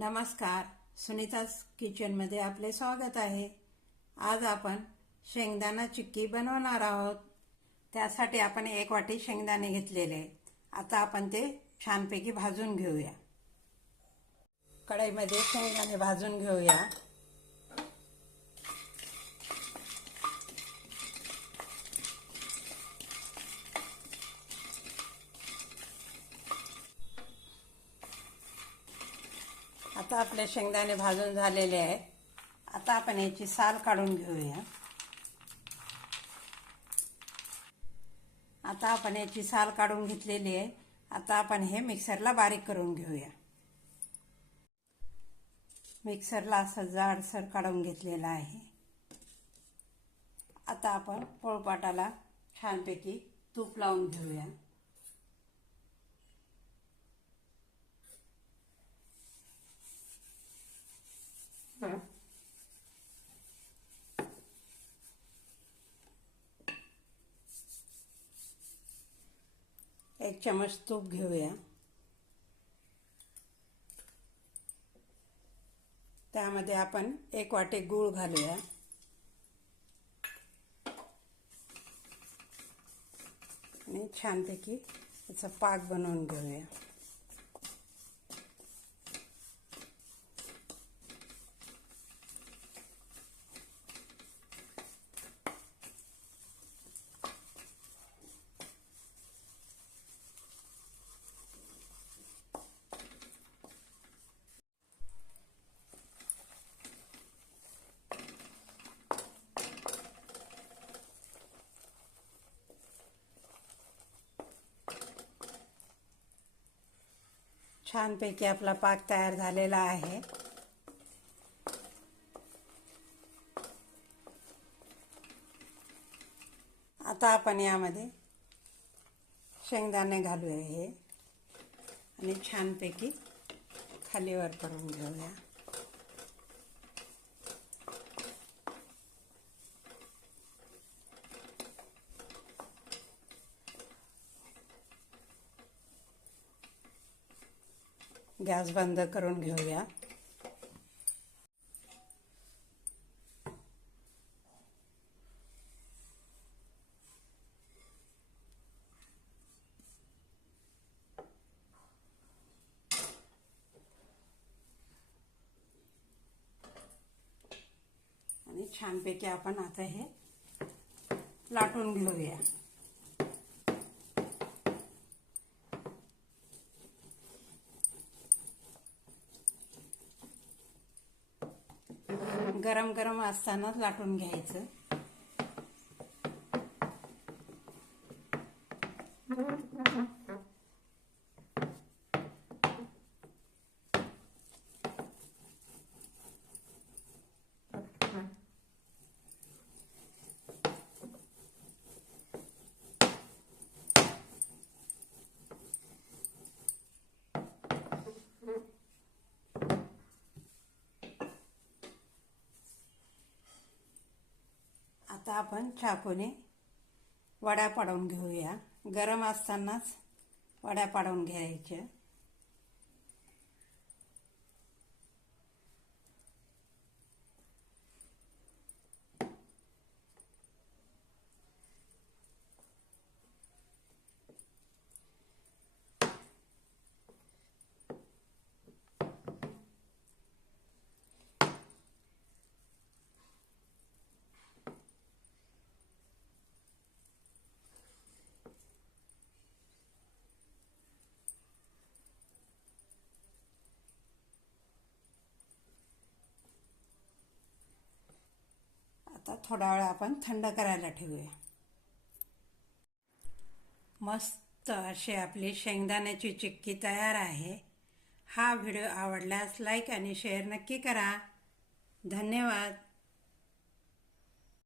नमस्कार. सुनीताज किचनमध्ये आपले स्वागत आहे. आज आपण शेंगदाणा चिक्की बनवणार आहोत. त्यासाठी आपण एक वाटी शेंगदाणे घेतलेले आहेत. आता आपण ते छानपैकी भाजून घेऊया. कढईमध्ये शेंगदाणे भाजून घेऊया. आता आपले शेंगदाणे भाजून झालेले आहेत. आता आपण याची साल काढून घेऊया. आता आपण याची साल काढून घेतलेली आहे. आता आपण हे मिक्सरला बारीक करून घेऊया. मिक्सरला असं जाडसर काढून घेतलेलं आहे. आता आपण पोळपाटाला छानपैकी तूप लावून घेऊया. एक चमच तूप घेऊया. त्यामध्ये आपण एक वाटे गूळ घालूया. आणि छानपैकी त्याचं पाक बनवून घेऊया. छानपैकी आपला पाक तयार झालेला आहे. आता आपण यामध्ये शेंगदाणे घालूया हे. आणि छानपैकी खालीवर करून घेऊया. गॅस बंद करून घेऊया. आणि आपण आता हे लाटून घेऊया. गरम गरम असतानाच लाटून घ्यायचं. आता आपण चाकूने वड्या पाडून घेऊया. गरम असतानाच वड्या पाडून घ्यायच्या आता थोडा वेळ आपण थंड करायला ठेवूया. मस्त अशी आपली शेंगदाण्याची चिक्की तयार आहे. हा व्हिडिओ आवडल्यास लाईक आणि शेअर नक्की करा. धन्यवाद.